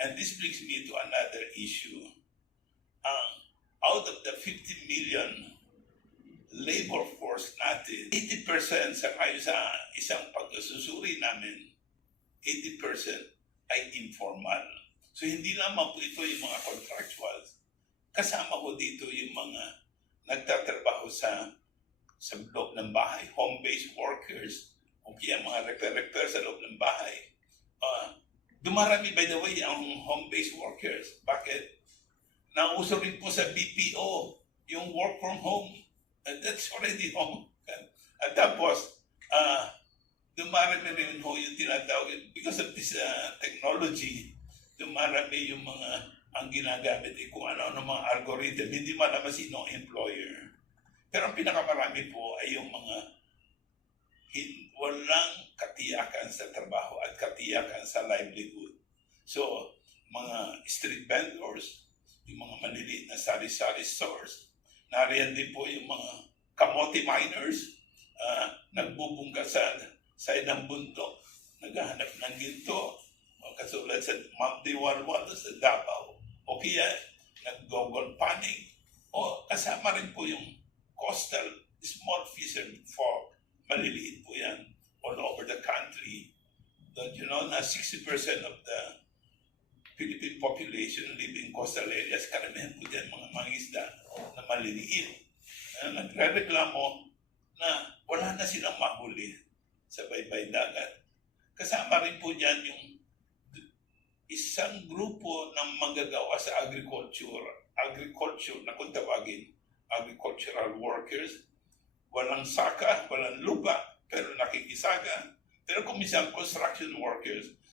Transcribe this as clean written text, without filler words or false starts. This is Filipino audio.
And this brings me to another issue. Out of the 50 million labor force natin, 80% sa kayo sa isang pagsusuri namin, 80% ay informal. So hindi lamang po ito yung mga contractuals. Kasama ko dito yung mga nagtatrabaho sa loob ng bahay, home-based workers, o kaya mga repair sa loob ng bahay. Dumarami, by the way, ang home-based workers. Bakit? Nauso rin po sa BPO, yung work from home. And that's already home. At tapos, dumarami rin ho yung tinatawag. Because of this technology, dumarami yung mga ang ginagamit kung ano-ano mga algorithm. Hindi malaman sino ang employer. Pero ang pinakamarami po ay yung mga walang katiyakan sa trabaho at katiyakan sa livelihood. So, mga street vendors, yung mga maliliit na sari-sari stores, nariyan din po yung mga kamote miners, nagbubungka sa side ng bundok, naghahanap ng ginto, katulad sa Mount Diwalwal sa Davao, o kaya nag-gogol panning, o kasama rin po yung coastal small fishermen folk, maliliit po yan, all over the country. That you know, na 60% of the Philippine population live in coastal areas, karamihan po dyan mga mangisda na maliliit. Nagre-reklamo na wala na silang mahuli sa baybay dagat. Kasama rin po dyan yung isang grupo ng manggagawa sa agriculture na kung tawagin, agricultural workers, walang saka, walang lupa, pero nakikisaga. Pero kung minsan construction workers,